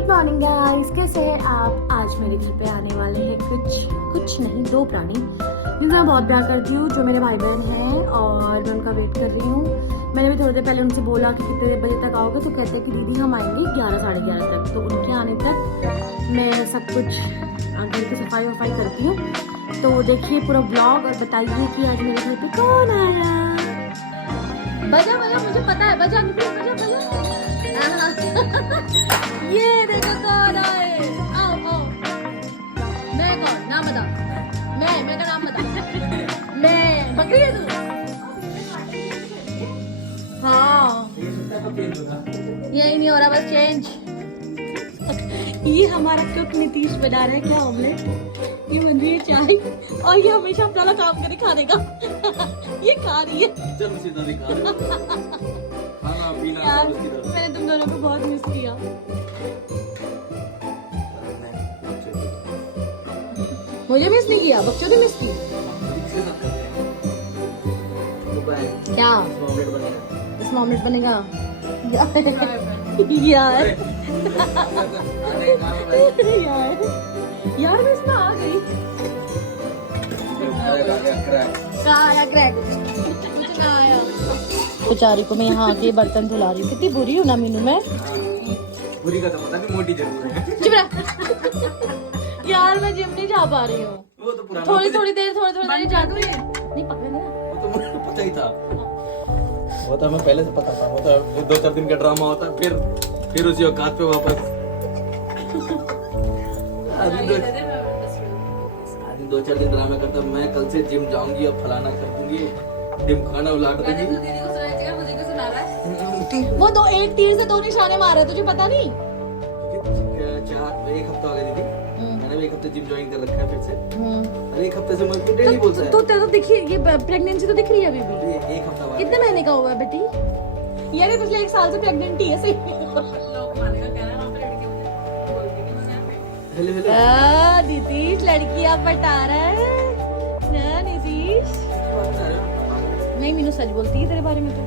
Good morning guys, कैसे हैं आप। आज मेरे घर पे आने वाले हैं कुछ नहीं, 2 प्राणी जिनसे मैं बहुत प्यार करती हूँ, जो मेरे भाई बहन हैं और मैं उनका वेट कर रही हूँ। मैंने भी थोड़ी देर पहले उनसे बोला कि कितने बजे तक आओगे, तो कहते हैं कि दीदी हम आएंगे 11 साढ़े 11 तक। तो उनके आने तक मैं सब कुछ घर की सफाई वफाई करती हूँ। तो देखिए पूरा ब्लॉग और बताइए कि आज मेरे घर पे कौन आया। बजा बजा, मुझे पता है, बजा निकलो, बजा बजा। ये देखो कौन आए। आओ आओ। मैं कौन, नाम बता। मैं का नाम बता। मैं बकरी है तू। हाँ यही नहीं हो रहा, बस चेंज। ये हमारा कुक नीतीश बना रहा है क्या ऑमलेट। ये बन रही है चाय और ये हमेशा अपना वाला काम करे खाने का। ये खा रही है। चल सीधा दिखा। यार मैंने तुम दोनों को बहुत मिस किया। मुझे मिस नहीं किया, बच्चों ने मिस की। क्या इसमें ऑमलेट बनेगा यार। यार मैं इसमें आ गई। बेचारी को मैं यहाँ आके बर्तन धुला रही हूँ। कितनी बुरी हूँ ना मीनू मैं। बुरी का तो पता नहीं, मोटी जरूर है। चुप रह। यार मैं जिम नहीं जा पा रही हूँ। थोड़ी देर जाती हूँ। नहीं पकड़े ना। वो तो मुझे पता ही था। वो तो हमें पहले से पता था। वो तो 2-4 दिन का ड्रामा होता, फिर उसी औकात पे वापस। आज 2-4 दिन ड्रामा करता, मैं कल से जिम जाऊंगी और फलाना कर दूंगी, जिम खाना उलाट दूंगी। वो दो एक तीर से 2 निशाने मारे, तुझे पता नहीं। 1 हफ्ता हो गया दीदी, मैंने भी 1 हफ्ते जिम ज्वाइन कर रखा है फिर से। और 1 हफ्ते से मुझे डेली बोलता है। तो देखिए ये प्रेगनेंसी तो दिख रही है अभी भी। 1 हफ्ता बाद कितने महीने का हुआ है बेटी। ये भी पिछले 1 साल से प्रेग्नेंट ही है। सही लोग मानेगा कह रहा है वहां पे लड़की मुझे बोलती कि मुझे हेलो नीतीश लड़कियां पटा रहा है ना नीतीश। नहीं मीनू सच बोलती है तेरे बारे में। तो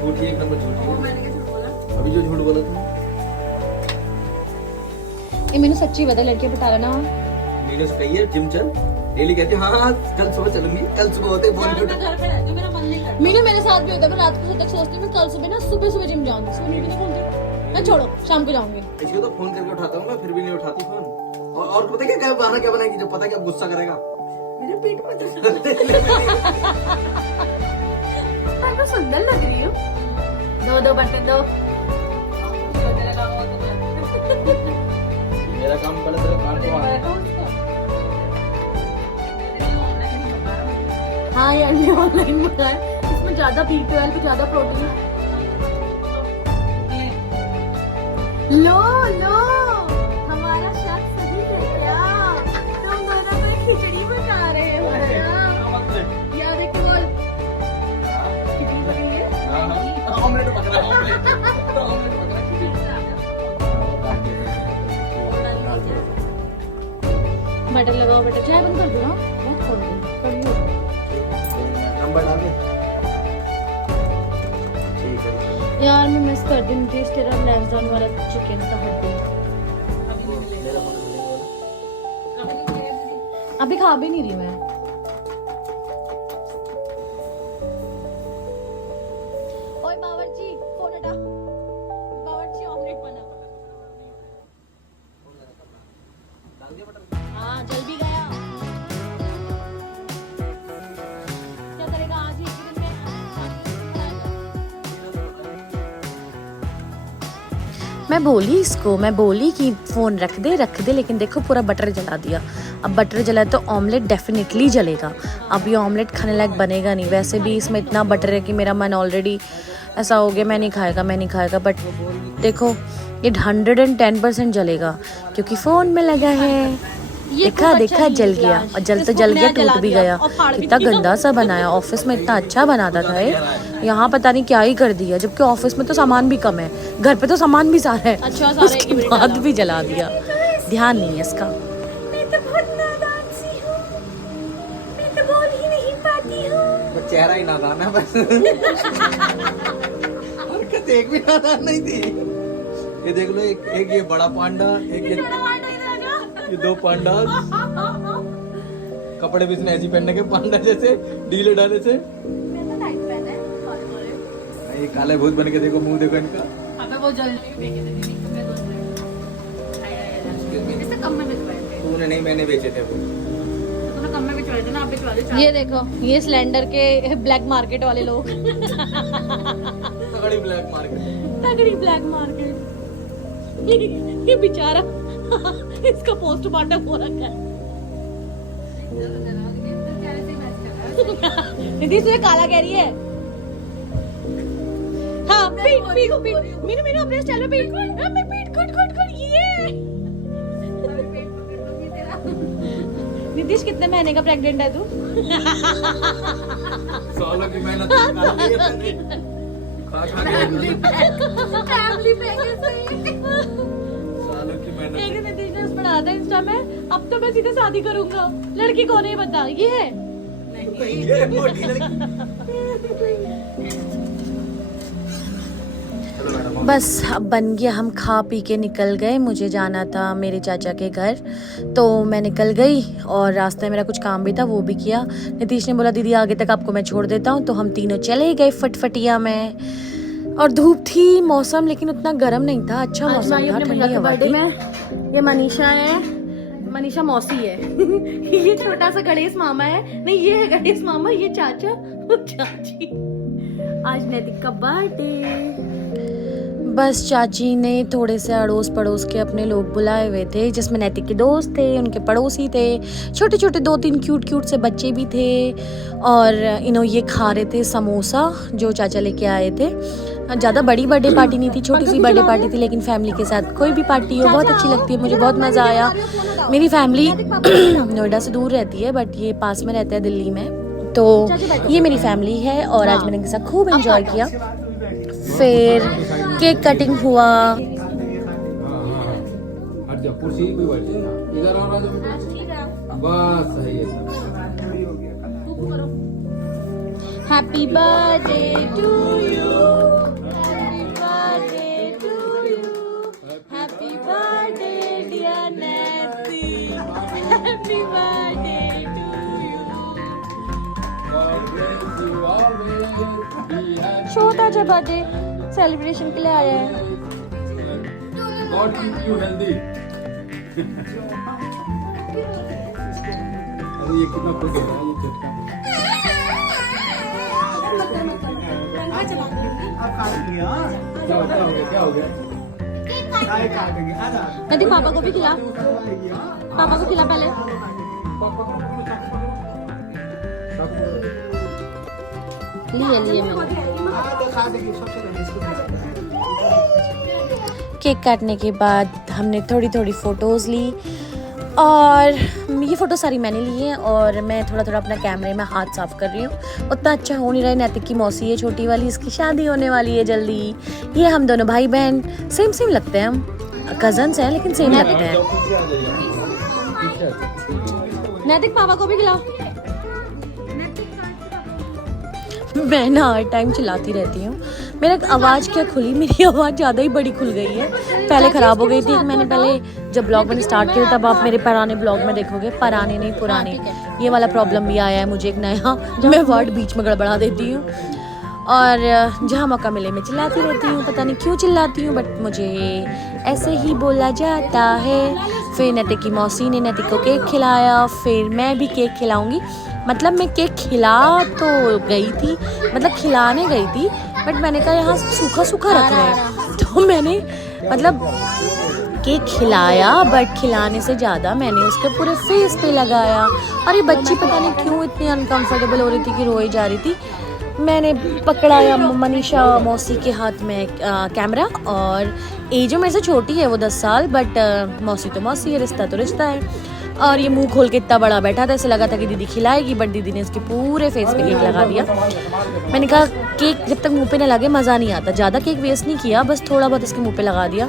झूठ ही, एक नंबर झूठ है। मैंने क्या झूठ बोला? अभी जो झूठ बोला तुमने। ये मीनू सच्ची बता, लड़कियां पटा रहा ना। मीनू से कहिए जिम चल, डेली कहती है हाँ कल सुबह चलूंगी। कल सुबह होते फोन पे घर पे जो मेरा मन नहीं करता। मीनू मेरे साथ भी होता है, मैं रात को तक सोचती हूँ मैं कल सुबह ना सुबह जिम जाऊंगी। सुबह नहीं बोलती मैं, छोड़ो शाम को जाऊंगी। इसको तो फोन करके उठाता हूँ मैं, फिर भी नहीं उठाती फोन। और पता क्या बहाना क्या बनाएगी, जब पता क्या गुस्सा करेगा मेरे पीठ में तो सुंदर लग रही हूँ। दो बर्तन दो। मेरा काम पहले तेरा कान को। हाँ यार ये ऑनलाइन मंगाया है, इसमें ज्यादा B12 ज्यादा प्रोटीन। लो हमारा शख्स सही है क्या। तुम दोनों में खिचड़ी बना रहे हो यार। एक बोल खिचड़ी बनी है। ऑमलेट पक रहा है। बटन लगाओ बेटा, चाय बंद कर दो ना। बहुत खोल दो कड़ी हो। नंबर डाल दे। ठीक है यार मैं मिस कर दूँ कि तेरा लैंसडाउन वाला चिकन का हड्डी। अभी खा भी नहीं रही मैं। ओए बावर्ची फोन हटा। बावर्ची ऑमलेट बना। हाँ जल भी गया। क्या करेगा आज ही एक दिन में। मैं बोली कि फोन रख दे, लेकिन देखो पूरा बटर जला दिया। अब बटर जला तो ऑमलेट डेफिनेटली जलेगा। अब ये ऑमलेट खाने लायक बनेगा नहीं। वैसे भी इसमें इतना बटर है कि मेरा मन ऑलरेडी ऐसा हो गया, मैं नहीं खाएगा। बट देखो ये 110% जलेगा क्योंकि फ़ोन में लगा है। देखा जल गया, और जल गया, टूट भी गया। कितना गंदा सा बनाया। ऑफिस में इतना अच्छा बनाता था ये, यहाँ पता नहीं क्या ही कर दिया। जबकि ऑफिस में तो सामान भी कम है, घर पे तो सामान भी सारा है। अच्छा, उसके बाद भी जला दिया। ध्यान नहीं है इसका। मैं तो बहुत नादान सी हूँ, मैं तो बोल ही नहीं पाती हूँ। चेहरा ही नादान है बस। हरकत एक भी नादान नहीं थी। ये देख लो, एक ये बड़ा पांडा, एक ये दो पांडा। कपड़े भी इसने ऐसे पहनने के पांडा जैसे, ढीले ढाले से। ये काले भूत बन के देखो, मुंह देखो इनका। तूने नहीं, मैंने बेचे थे वो। ये देखो, ये सिलेंडर के ब्लैक मार्केट वाले लोग। तगड़ी ब्लैक मार्केट, तगड़ी ब्लैक मार्केट। ये बेचारा इसका पोस्टमार्टम हो रखा है। नीतीश तुझे काला कह रही है। हाँ, पीट पीट पीट, मीनू अपने स्टाइल में पीट। पीट गुड गुड गुड। ये नीतीश कितने महीने का प्रेग्नेंट है तू? सालों की मेहनत। एक नीतीश ने उस पर डाला था इंस्टा में, अब तो मैं सीधे शादी करूंगा। लड़की कौन है बता? ये है ये मोटी लड़की। बस अब बन गया। हम खा पी के निकल गए। मुझे जाना था मेरे चाचा के घर, तो मैं निकल गई और रास्ते में मेरा कुछ काम भी था, वो भी किया। नीतीश ने बोला दीदी आगे तक आपको मैं छोड़ देता हूँ, तो हम तीनों चले गए फटफटिया में। और धूप थी, मौसम लेकिन उतना गर्म नहीं था, अच्छा मौसम था, ठंडी हवा थी। ये मनीषा है, मनीषा मौसी है। ये छोटा सा गणेश मामा है, नहीं ये है गणेश मामा, ये चाचा और चाची। आज नैतिक का बर्थडे। बस चाची ने थोड़े से अड़ोस पड़ोस के अपने लोग बुलाए हुए थे, जिसमें नैतिक के दोस्त थे, उनके पड़ोसी थे, छोटे छोटे 2-3 क्यूट से बच्चे भी थे। और ये खा रहे थे समोसा जो चाचा लेके आए थे। ज़्यादा बड़ी बर्थडे पार्टी नहीं थी, छोटी सी बर्थडे पार्टी थी, लेकिन फैमिली के साथ कोई भी पार्टी हो बहुत अच्छी लगती है। मुझे बहुत मज़ा आया। मेरी फैमिली नोएडा से दूर रहती है, बट ये पास में रहता है दिल्ली में, तो ये मेरी फैमिली है। और आज मैंने इनके साथ खूब एंजॉय किया। फिर केक कटिंग हुआ। Happy birthday to you, happy birthday to you, happy birthday dear Naiti, happy birthday to you. छोटा सा बर्थडे सेलिब्रेशन के लिए आया है। God keep you healthy. अरे ये कितना खुश है ये चटका। क्या हो गया? नदी पापा को भी खिला, पापा को खिला पहले। लिए मैंने। केक काटने के बाद हमने थोड़ी थोड़ी फ़ोटोज़ ली, और ये फ़ोटो सारी मैंने ली है। और मैं थोड़ा थोड़ा अपना कैमरे में हाथ साफ़ कर रही हूँ। उतना अच्छा हो नहीं रहा है। नैतिक की मौसी है छोटी वाली, इसकी शादी होने वाली है जल्दी। ये हम दोनों भाई बहन सेम लगते हैं, हम कज़न्स हैं लेकिन सेम लगते हैं। नैतिक पापा को भी खिलाओ। मैं ना हर टाइम चिल्लाती रहती हूँ। मेरा आवाज़ क्या खुली, मेरी आवाज़ ज़्यादा ही बड़ी खुल गई है। पहले ख़राब हो गई थी। मैंने पहले जब ब्लॉग मैंने स्टार्ट किया तब आप मेरे पुराने ब्लॉग में देखोगे, पुराने नहीं पुराने, ये वाला प्रॉब्लम भी आया है मुझे एक नया। मैं वर्ड बीच में गड़बड़ा देती हूँ, और जहाँ मौका मिले मैं चिल्लाती रहती हूँ। पता नहीं क्यों चिल्लाती हूँ, बट मुझे ऐसे ही बोला जाता है। फिर नैतिक की मौसी ने नैतिक को केक खिलाया, फिर मैं भी केक खिलाऊँगी। मतलब मैं केक खिला तो गई थी, मतलब खिलाने गई थी, बट मैंने कहा यहाँ सूखा सूखा रख रहे हैं, तो मैंने मतलब केक खिलाया, बट खिलाने से ज़्यादा मैंने उसके पूरे फेस पे लगाया। और ये बच्ची पता नहीं क्यों इतनी अनकंफर्टेबल हो रही थी कि रोई जा रही थी। मैंने पकड़ाया मनीषा मौसी के हाथ में कैमरा, और एज मेरे से छोटी है वो 10 साल, बट मौसी तो मौसी है, रिश्ता तो रिश्ता है। और ये मुंह खोल के इतना बड़ा बैठा था, ऐसे लगा था कि दीदी खिलाएगी, बट दीदी ने उसके पूरे फेस पे केक लगा दिया। मैंने कहा केक जब तक मुंह पे ना लगे मज़ा नहीं आता। ज़्यादा केक वेस्ट नहीं किया, बस थोड़ा बहुत इसके मुंह पे लगा दिया।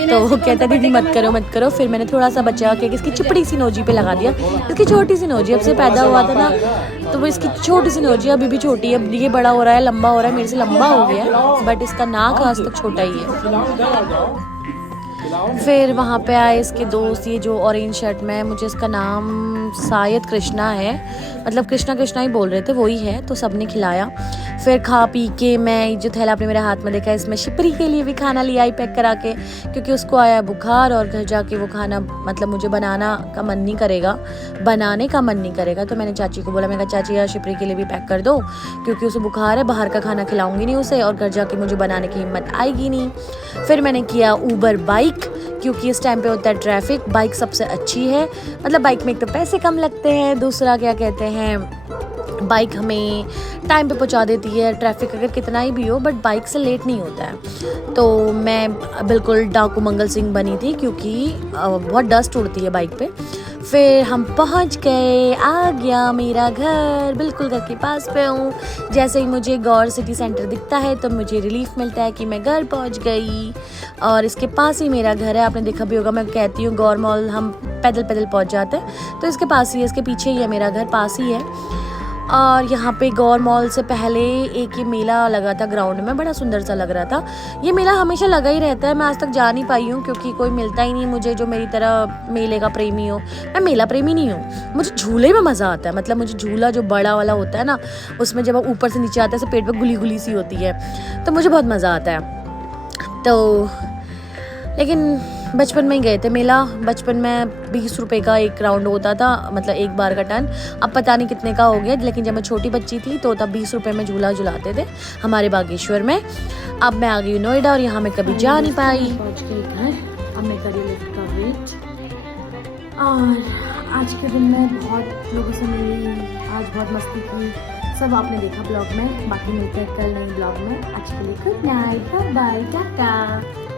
तो वो कहता दीदी मत करो मत करो। फिर मैंने थोड़ा सा बचा केक इसकी चिपड़ी सी नोजी पे लगा दिया। इसकी छोटी सी नोजी अब से पैदा हुआ था ना, तो वो इसकी छोटी सी नोजी अभी भी छोटी है। अब ये बड़ा हो रहा है, लंबा हो रहा है, मेरे से लंबा हो गया, बट इसका नाक आज तक छोटा ही है। फिर वहाँ पे आए इसके दोस्त, ये जो ऑरेंज शर्ट में, मुझे इसका नाम शायद कृष्णा है, मतलब कृष्णा कृष्णा ही बोल रहे थे, वही है। तो सबने खिलाया। फिर खा पी के मैं, जो थैला आपने मेरे हाथ में देखा, इसमें शिप्री के लिए भी खाना लिया आई पैक करा के, क्योंकि उसको आया बुखार और घर जाके वो खाना मतलब मुझे बनाने का मन नहीं करेगा। तो मैंने चाची को बोला, मैं कहा चाची यार शिप्री के लिए भी पैक कर दो, क्योंकि उसे बुखार है, बाहर का खाना खिलाऊंगी नहीं उसे और घर जाके मुझे बनाने की हिम्मत आएगी नहीं। फिर मैंने किया ऊबर बाइक, क्योंकि इस टाइम पे होता है ट्रैफिक, बाइक सबसे अच्छी है। मतलब बाइक में एक तो पैसे कम लगते हैं, दूसरा क्या कहते हैं, बाइक हमें टाइम पे पहुंचा देती है, ट्रैफिक अगर कितना ही भी हो, बट बाइक से लेट नहीं होता है। तो मैं बिल्कुल डाकू मंगल सिंह बनी थी, क्योंकि बहुत डस्ट उड़ती है बाइक पे। फिर हम पहुंच गए, आ गया मेरा घर, बिल्कुल घर के पास पे हूँ। जैसे ही मुझे गौर सिटी सेंटर दिखता है तो मुझे रिलीफ मिलता है कि मैं घर पहुंच गई, और इसके पास ही मेरा घर है। आपने देखा भी होगा, मैं कहती हूँ गौर मॉल हम पैदल पैदल पहुंच जाते हैं, तो इसके पास ही है, इसके पीछे ही है मेरा घर, पास ही है। और यहाँ पे गौर मॉल से पहले एक ये मेला लगा था ग्राउंड में, बड़ा सुंदर सा लग रहा था। ये मेला हमेशा लगा ही रहता है, मैं आज तक जा नहीं पाई हूँ, क्योंकि कोई मिलता ही नहीं मुझे जो मेरी तरह मेले का प्रेमी हो। मैं मेला प्रेमी नहीं हूँ, मुझे झूले में मज़ा आता है। मतलब मुझे झूला जो बड़ा वाला होता है ना, उसमें जब ऊपर से नीचे आता है तो पेट पर गुली गुली सी होती है, तो मुझे बहुत मज़ा आता है। तो लेकिन बचपन में ही गए थे मेला। बचपन में 20 रुपए का एक राउंड होता था, मतलब एक बार का टर्न। अब पता नहीं कितने का हो गया, लेकिन जब मैं छोटी बच्ची थी तो तब 20 रुपए में झूला झुलाते थे हमारे बागेश्वर में। अब मैं आ गई नोएडा और यहाँ मैं कभी जा नहीं पाई। अब मैं करी लिफ्ट का वेट, और आज के दिन में बहुत लोगों से मिली, आज बहुत मस्ती की, सब आपने देखा ब्लॉग में। बाकी मिलते हैं कल नए ब्लॉग में। आज के लिए good night, bye bye, Tata.